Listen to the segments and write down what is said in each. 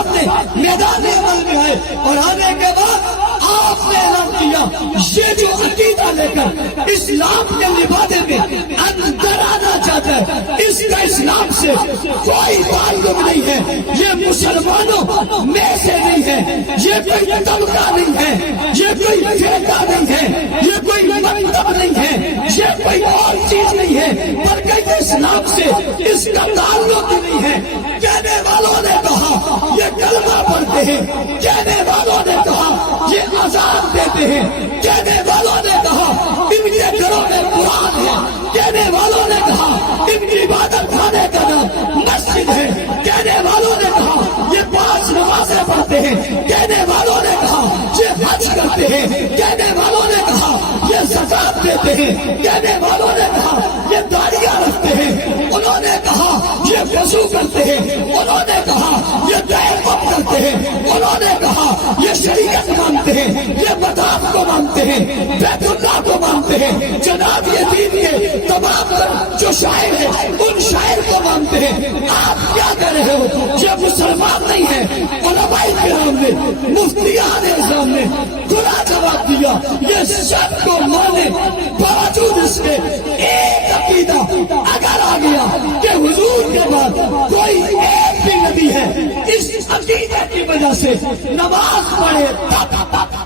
सामने मैदान अमल में आए और आने के बाद आपने ऐलान किया ये जो अकीदा लेकर इस्लाम के लिबादे में अंदर आना चाहता है इसका इस्लाम से कोई ताल्लुक नहीं है, ये मुसलमानों में से नहीं है, ये कोई तबका नहीं है, ये कोई फेका नहीं है, ये कोई मकतब नहीं है, ये कोई और चीज नहीं है, बल्कि इस्लाम से इसका ताल्लुक ही नहीं है। कहने वालों ने कहा ये कलमा पढ़ते हैं, कहने वालों ने कहा ये अज़ान देते हैं, कहने वालों ने कहा इनके घरों में कुरान है, कहने वालों ने कहा इनकी इबादत खाने का नाम मस्जिद है, कहने वालों ने कहा ये 5 नमाज़ें पढ़ते हैं, कहने वालों ने कहा ये हज करते हैं, कहने वालों ने कहा ये ज़कात देते हैं, कहने वालों ने कहा ये दाढ़ियाँ रखते हैं, उन्होंने कहा ये वज़ू करते हैं, उन्होंने कहा ये तयम्मुम करते हैं, उन्होंने कहा ये शरीयत मानते हैं, ये मदाब को मानते हैं, बैतुल्लाह को मानते हैं, जनाब यतीम के तमाम जो शायर है उन शायर को मानते हैं। आप क्या कर रहे हो? ये मुसलमान नहीं है। उलमाए किराम ने मुफ्तियान इस्लाम ने खुला जवाब दिया ये सबको माने बावजूद इसके एक अकीदा अगर आ गया कि हुजूर के बाद कोई एक भी नबी है, इस अकीदे की वजह से नमाज पढ़े तब,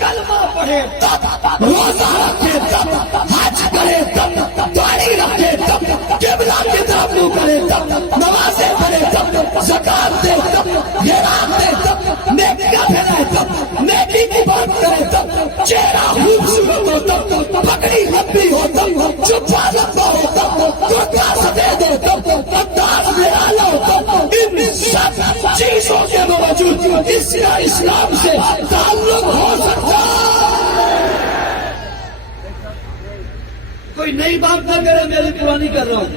कलमा पढ़े तब, रोजा रखे तब, हज करे तब, दाढ़ी रखे तब, किबला की तरफ मुंह करे तब, नमाजें पढ़े तब, ज़कात दे तब, हिराम दे तब, नेकियां फैलाए तब, नेकी की बात करे तब, चेहरा खूबसूरत हो तब, पगड़ी लंबी हो तब, जुब्बा लंबा हो तब, कुर्ता सफेद हो तब, अंदाज निराला हो तब, इन सब चीजों के बावजूद इसका इस्लाम से ताल्लुक हो सकता है। कोई नई बात ना करे, मेरी पुरानी कर रहा हूँ,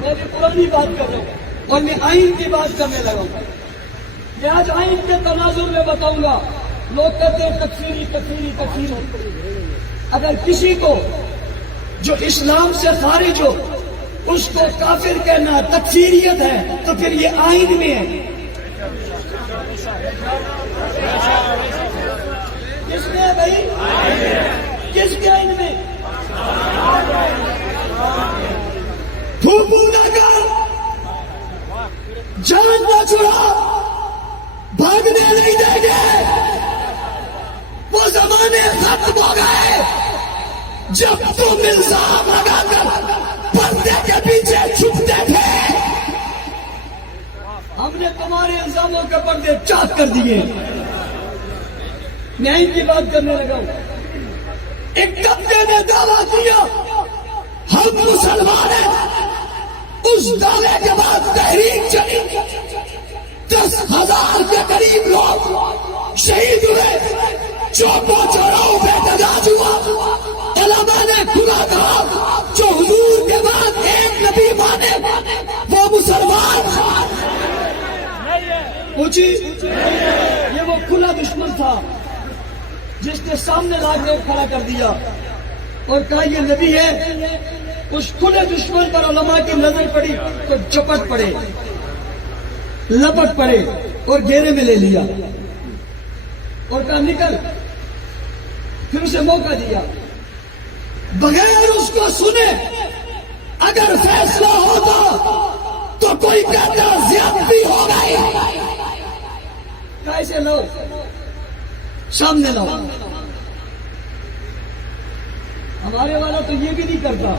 मेरी पुरानी बात कर रहा हूँ और मैं आइन की बात करने लगा हूँ। मैं आज आइन के तनाजुर में बताऊंगा। लोग कहते हैं तकफीरी तकफीरी तकफीरी। अगर किसी को जो इस्लाम से खारिज हो उसको काफिर कहना तकफीरियत है तो फिर ये आइन में है। किसमें है भाई? किसके आइन में? फूफू ना कर, जान ना छुड़ा, भागने नहीं देंगे। वो जमाने खत्म हो गए जब तुम इल्जाम लगाकर पर्दे के पीछे छुपते थे। हमने तुम्हारे इल्जामों के पर्दे चाक कर दिए। मैं इनकी बात करने लगा हूं। एक तबके ने दावा किया हम मुसलमान हैं। उस दावे के बाद तहरीक चली, 10,000 के करीब लोग शहीद हुए, चौकों चौराहों पे एहतजाज हुआ। उलमा ने खुला कहा जो हुजूर के बाद एक नबी माने वो मुसलमान। पूछी ये वो खुला दुश्मन था जिसने सामने लाके खड़ा कर दिया और कहा ये नबी है। उस खुले दुश्मन पर उलमा की नजर पड़ी तो चपट पड़े, लपट पड़े और घेरे में ले लिया और कहा निकल। फिर उसे मौका दिया, बगैर उसको सुने अगर फैसला होता तो कोई कहता ज्यादती हो गई। कैसे लो सामने लो। हमारे वाला तो ये भी नहीं करता।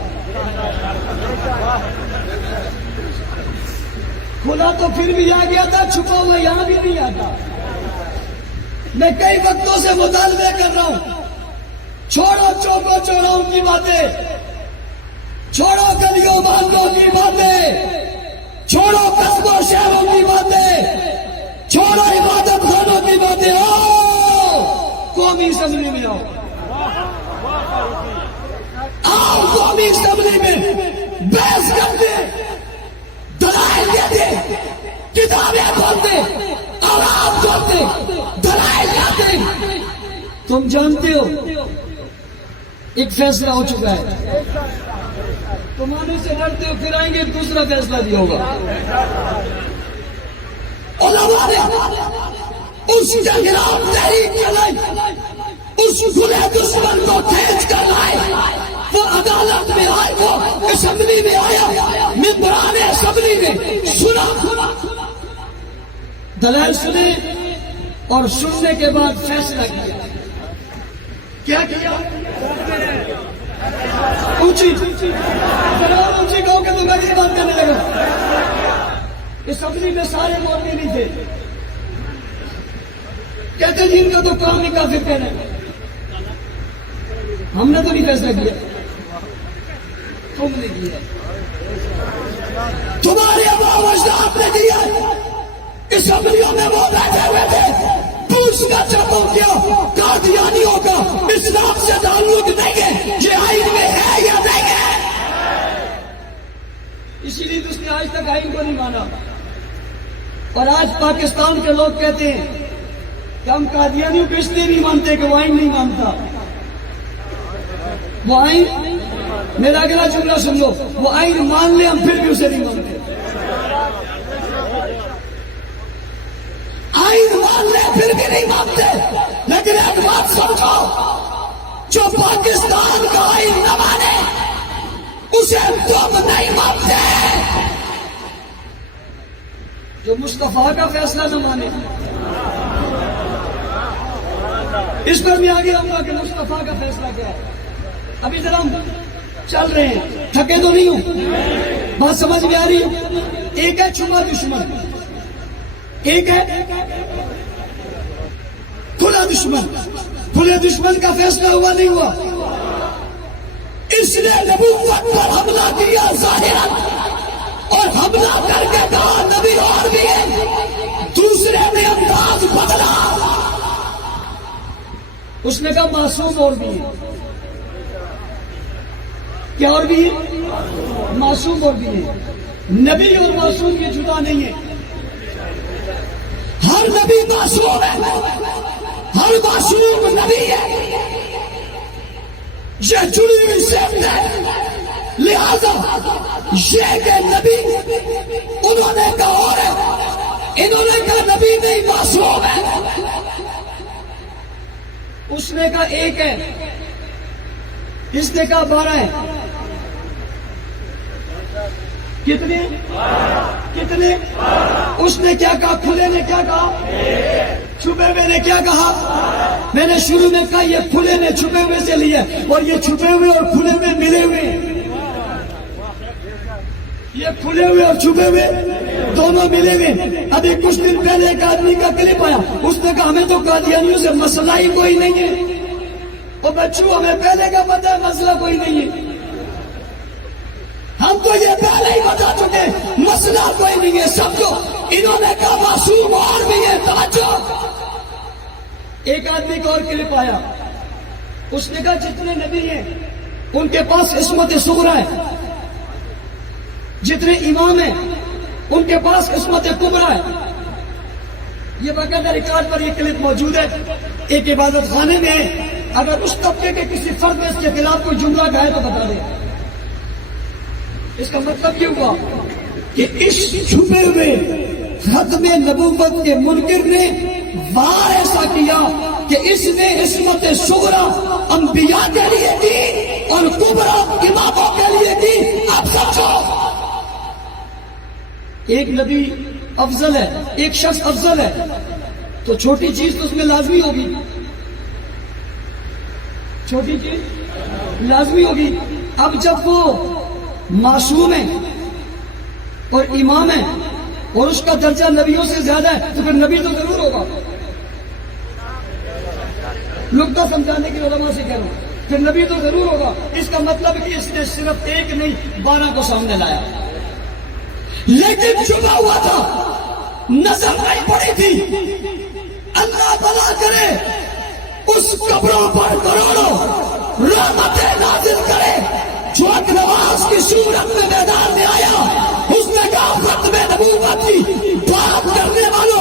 खुला तो फिर भी आ गया था, छुपा हुआ यहां भी नहीं आता। मैं कई वक्तों से मुतालबे कर रहा हूं, छोड़ो चौकों चौराहों की बातें, छोड़ो गलियों मोहल्लों की बातें, छोड़ो कस्बों शहरों की बातें, छोड़ो इबादत खानों की बातें। आओ कौमी असेंबली में आओ, आओ कौमी असेंबली में बहस करते, दलाइल देते, किताबें खोलते और आप खोलते, दलाइल लाते। तुम जानते हो एक फैसला हो चुका है, तुम आने से डरते हो, फिर आएंगे दूसरा फैसला दिया होगा। علماء نے اس کے خلاف تحریک چلائی، اس گلے دشمن کو کھینچ کر لائے، وہ عدالت میں آئے، وہ اسمبلی میں آیا، ممبران اسمبلی میں سنا، دلائل سنے اور سننے کے بعد فیصلہ کیا۔ کیا کیا؟ اونچی اونچی کہو کہ تو میں یہ بات کرنے لگا۔ اسمبلی میں سارے مولوی نہیں تھے، کہتے جی ان کا تو کام ہی کافر کہنا ہے، ہم نے تو نہیں فیصلہ کیا، تم نے کیا، تمہارے اباء و اجداد نے کیا۔ اسمبلیوں میں وہ بیٹھے ہوئے تھے، پوچھنا چاہتا ہوں کیا قادیانیوں کا اسلام سے تعلق نہیں ہے؟ یہ آئین میں ہے یا نہیں ہے؟ اسی لیے اس نے آج تک آئین کو نہیں مانا، اور آج پاکستان کے لوگ کہتے ہیں کہ ہم قادیانیوں کو اس لیے نہیں مانتے کہ وہ آئین نہیں مانتا۔ وہ آئین، میرا اگلا جملہ سن لو، وہ آئین مان لے ہم پھر بھی اسے نہیں مانتے۔ آئین مان لے پھر بھی نہیں مانتے، لیکن ایک بات سمجھو، جو پاکستان کا آئین نہ مانے اسے تم نہیں مانتے، جو مصطفیٰ کا فیصلہ نہ مانے۔ اس پر میں آگے آؤں گا کہ مصطفیٰ کا فیصلہ کیا ہے۔ ابھی ذرا ہم چل رہے ہیں، تھکے تو نہیں ہوں، بات سمجھ میں آ رہی ہے؟ ایک ہے چھپا دشمن، ایک ہے کھلا دشمن۔ کھلے دشمن کا فیصلہ ہوا نہیں ہوا؟ اس نے نبوت پر حملہ کیا ظاہراً، اور حملہ کر کے کہا نبی اور بھی ہے، دوسرے نے انداز بدلا، اس نے کہا معصوم اور بھی ہے۔ کیا اور بھی ہے؟ معصوم اور بھی ہے۔ نبی اور معصوم یہ جدا نہیں ہے، ہر نبی معصوم ہے، ہر معصوم نبی ہے، یہ چنی ہوئی صفت ہے۔ لہذا یہ کہ نبی انہوں نے کہا اور ہے، انہوں نے کہا نبی نہیں معصوم ہے، اس نے کہا ایک ہے، اس نے کہا 12 ہے۔ کتنے؟ اس نے کیا کہا؟ کھلے نے کیا کہا؟ چھپے ہوئے نے کیا کہا؟ میں نے شروع میں کہا یہ کھلے نے چھپے ہوئے سے لیا، اور یہ چھپے ہوئے اور کھلے ہوئے ملے ہوئے، یہ کھلے ہوئے اور چھپے ہوئے دونوں ملے ہوئے۔ ابھی کچھ دن پہلے ایک آدمی کا کلپ آیا، اس نے کہا ہمیں تو قادیانیوں سے مسئلہ ہی کوئی نہیں ہے۔ اور بچوں ہمیں پہلے کا پتہ ہے مسئلہ کوئی نہیں ہے، ہم تو یہ پہلے ہی بتا چکے مسئلہ کوئی نہیں ہے، سمجھو۔ انہوں نے کہا معصوم اور بھی ہے، توجہ۔ ایک آدمی کا اور کلپ آیا، اس نے کہا جتنے نبی ہیں ان کے پاس عصمت صغریٰ ہے، جتنے امام ہیں ان کے پاس عصمت کبریٰ ہے۔ یہ باقاعدہ ریکارڈ پر یہ کلپ موجود ہے، ایک عبادت خانے میں ہے، اگر اس طبقے کے کسی فرد نے اس کے خلاف کوئی جملہ کہا ہے تو بتا دیں۔ اس کا مطلب یہ ہوا کہ اس چھپے ہوئے ختم نبوت کے منکر نے وار ایسا کیا کہ اس نے عصمت صغریٰ انبیاء کے لیے دی اور کبریٰ اماموں کے لیے دی۔ اب سمجھو، ایک نبی افضل ہے، ایک شخص افضل ہے، تو چھوٹی چیز تو اس میں لازمی ہوگی، چھوٹی چیز لازمی ہوگی۔ اب جب وہ معصوم ہے اور امام ہے اور اس کا درجہ نبیوں سے زیادہ ہے تو پھر نبی تو ضرور ہوگا۔ نقطہ سمجھانے کی علماء سے کہہ رہا ہوں، پھر نبی تو ضرور ہوگا۔ اس کا مطلب کہ اس نے صرف ایک نہیں 12 کو سامنے لایا، لیکن چھپا ہوا تھا، نظر نہیں پڑی تھی۔ اللہ بھلا کرے اس قبروں پر کروڑوں رحمتیں نازل کرے۔ جو نواز کی صورت میں میدان میں آیا، اس نے کہا ختم نبوت کی بات کرنے والوں